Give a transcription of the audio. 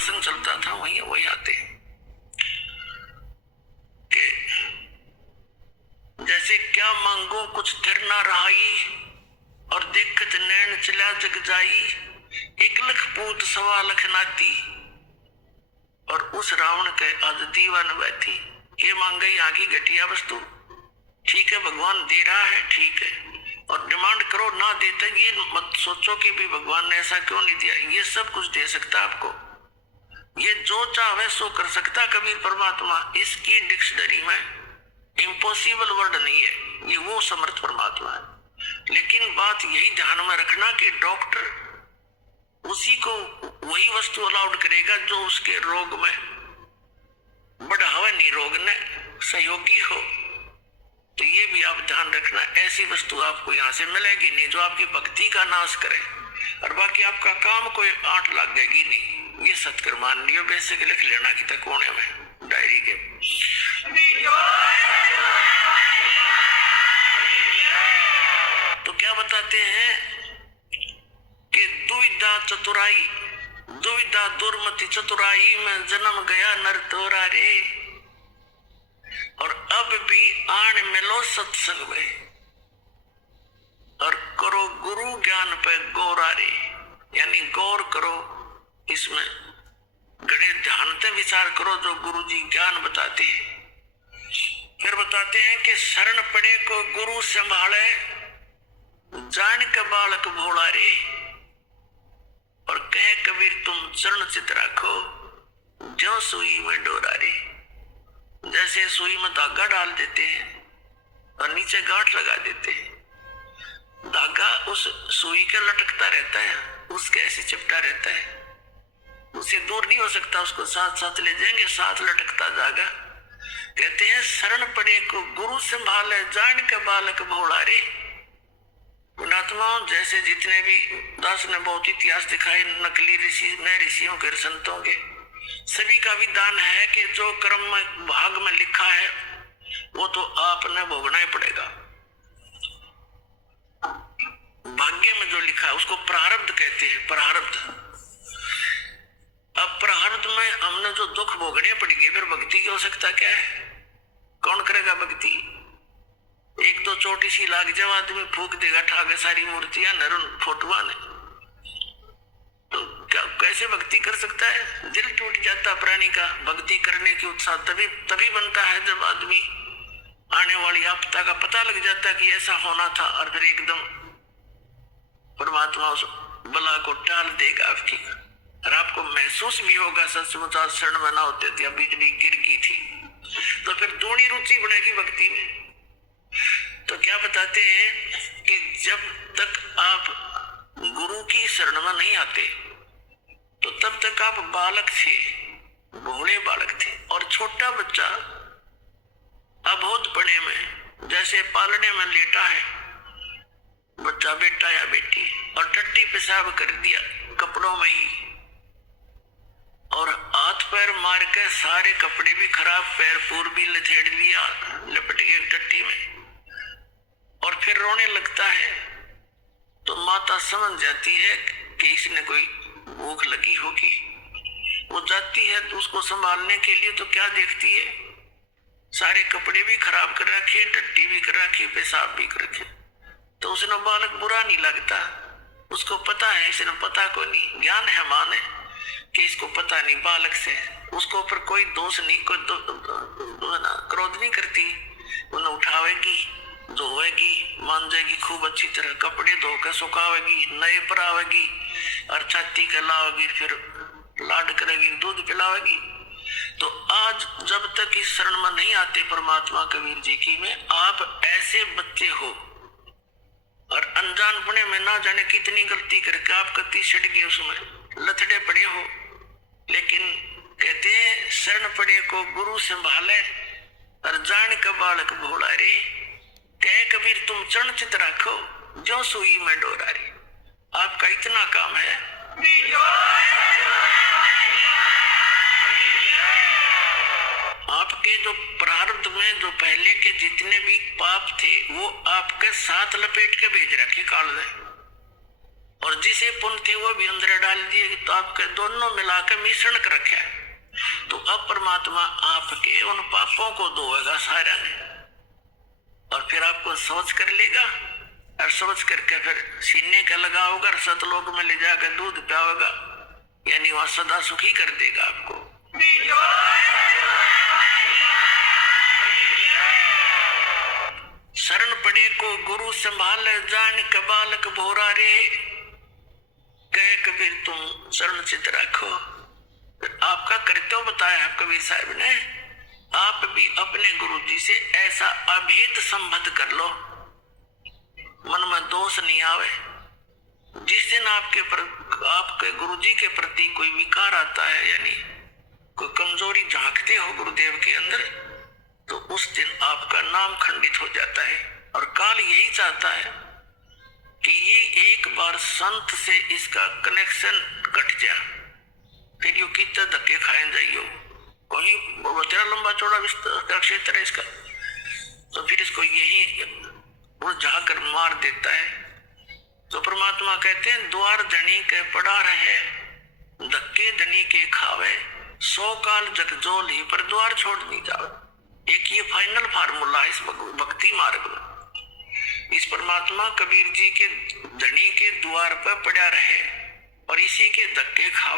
प्रसंग चलता था वही आते कि जैसे क्या मांगो कुछ थिर ना रहाई, और देखत नैन चला जग जाई, 1 लख पूत 1.25 लाख नाती, और उस रावण के आज दीवान बैठी। ये मांग गई आगे घटिया वस्तु, ठीक है भगवान दे रहा है ठीक है, और डिमांड करो ना देते ये मत सोचो कि भी भगवान ने ऐसा क्यों नहीं दिया। ये सब कुछ दे सकता आपको, ये जो चाहे सो कर सकता कबीर परमात्मा। इसकी डिक्शनरी में इम्पॉसिबल वर्ड नहीं है, ये वो समर्थ परमात्मा है। लेकिन बात यही ध्यान में रखना कि डॉक्टर उसी को वही वस्तु अलाउड करेगा जो उसके रोग में बढ़ावा नहीं, रोग ने सहयोगी हो। तो ये भी आप ध्यान रखना, ऐसी वस्तु आपको यहाँ से मिलेगी नहीं जो आपकी भक्ति का नाश करे, और बाकी आपका काम कोई 8 लाख देगी नहीं। ये सत्कर मान लियो, बेसिक लिख लेना कि तक कोने में डायरी के। तो क्या बताते हैं कि दुविधा चतुराई, दुविधा दुर्मति चतुराई में जन्म गया नर तोरा रे, और अब भी आन मिलो सत्संग में, और करो गुरु ज्ञान पे गौरा रे, यानी गौर करो इसमें, गड़े ध्यान से विचार करो जो गुरु जी ज्ञान बताते हैं। फिर बताते हैं कि शरण पड़े को गुरु संभाले, जान के बालक भोला रे, और कहे कबीर तुम चरण चित रखो, ज्यों सुई में डोरा रे। जैसे सुई में धागा डाल देते हैं और नीचे गांठ लगा देते हैं, धागा उस सुई के लटकता रहता है, उसके ऐसे चिपटा रहता है, उससे दूर नहीं हो सकता, उसको साथ साथ ले जाएंगे, साथ लटकता धागा। कहते हैं शरण पड़े को गुरु संभाले, जान के बालक भोला रे। पुणात्माओं जैसे जितने भी दास ने बहुत इतिहास दिखाए नकली ऋषि में, ऋषियों के संतों के, सभी का विधान है कि जो कर्म में भाग में लिखा है वो तो आपने भोगना ही पड़ेगा। भाग्य में जो लिखा है उसको प्रारब्ध कहते हैं, प्रारब्ध। अब प्रारब्ध में हमने जो दुख भोगने पड़ेंगे, फिर भक्ति की आवश्यकता क्या है? कौन करेगा भक्ति? 1-2 चोटी सी लाग जाओ, आदमी फूक देगा ठाके सारी मूर्तियां नरुन फोटुआ ने, तो कैसे भक्ति कर सकता है? दिल टूट जाता प्राणी का। भक्ति करने की उत्साह तभी बनता है जब आदमी आने वाली आपदा का पता लग जाता है कि ऐसा होना था, और फिर एकदम परमात्मा उस बला को टाल देगा आपकी, और आपको महसूस भी होगा सचमुच आज शरण में ना होते थे, बिजली गिर गई थी, तो फिर दूनी रुचि बनेगी भक्ति में। तो क्या बताते हैं कि जब तक आप गुरु की शरण में नहीं आते तो तब तक आप बालक थे, भोले बालक थे, और छोटा बच्चा अबोधपने में जैसे पालने में लेटा है बच्चा, बेटा या बेटी, और टट्टी पेशाब कर दिया कपड़ों में ही, और हाथ पैर मार के सारे कपड़े भी खराब, पैर पूर भी लथेड़ लिया लपट के टट्टी में, और फिर रोने लगता है, तो माता समझ जाती है कि इसने कोई भूख लगी होगी। वो जाती है तो उसको संभालने के लिए, तो क्या देखती है? सारे कपड़े भी खराब कर रखे, टट्टी भी कर रखी, पेशाब भी कर रखे। तो उसने बालक बुरा नहीं लगता, उसको पता है, इसने पता को नहीं, ज्ञान है मां ने कि इसको पता नहीं, बालक से उसको ऊपर कोई दोष नहीं, कोई क्रोध नहीं करती। उन्हें उठावेगी, धोएगी, मांजेगी खूब अच्छी तरह, कपड़े धोकर सुखावेगी, नए पर आवेगी, और छाती के लावेगी, फिर लाड करेगी, दूध पिलावेगी। तो आज जब तक इस शरण में नहीं आते परमात्मा कबीर जी की में, आप ऐसे बच्चे हो, और अनजानपने में ना जाने कितनी गलती करके आप कति छड़ गए, उसमें लथड़े पड़े हो। लेकिन कहते हैं शरण पड़े को गुरु संभाले, और जान का बालक भोला रे, कहे कबीर तुम चरण चित रखो, जो सुई में डोरा रे। आपका इतना काम है, आपके जो प्रारब्ध में जो पहले के जितने भी पाप थे वो आपके साथ लपेट के भेज रखे काल में, और जिसे पुण्य थे वो भी अंदर डाल दिए, तो आपके दोनों मिलाकर मिश्रण कर रखा है। तो अब परमात्मा आपके उन पापों को धोएगा सारा ने, और फिर आपको सोच कर लेगा, और सोच करके फिर सीने का लगाओगा और सतलोक में ले जाकर दूध पियाओगा, यानी वहां सदा सुखी कर देगा आपको। शरण पड़े को गुरु संभाल, जान कबालक भोरा रे, कहे कबीर तुम शरण चित रखो। आपका कर्तव्य बताया कबीर साहब ने, आप भी अपने गुरु जी से ऐसा अभेद संबंध कर लो, मन में दोष नहीं आवे। जिस दिन आपके गुरु जी के प्रति कोई विकार आता है, यानी कोई कमजोरी झांकते हो गुरुदेव के अंदर, तो उस दिन आपका नाम खंडित हो जाता है। और काल यही चाहता है कि ये एक बार संत से इसका कनेक्शन कट जा, फिर यू कितने धक्के खाए जाइयो, कहीं तेरा लंबा चौड़ा क्षेत्र है इसका, तो फिर इसको यही उलझा कर मार देता है। तो परमात्मा कहते हैं द्वार धनी के पड़ा रहे, धक्के धनी के खावे, 100 काल जगजोल ही पर द्वार छोड़ नहीं जावे। एक ये फाइनल फार्मूला इस भक्ति मार्ग में। इस परमात्मा कबीर जी के धनी के द्वार पर पड़ा रहे और इसी के धक्के खावे।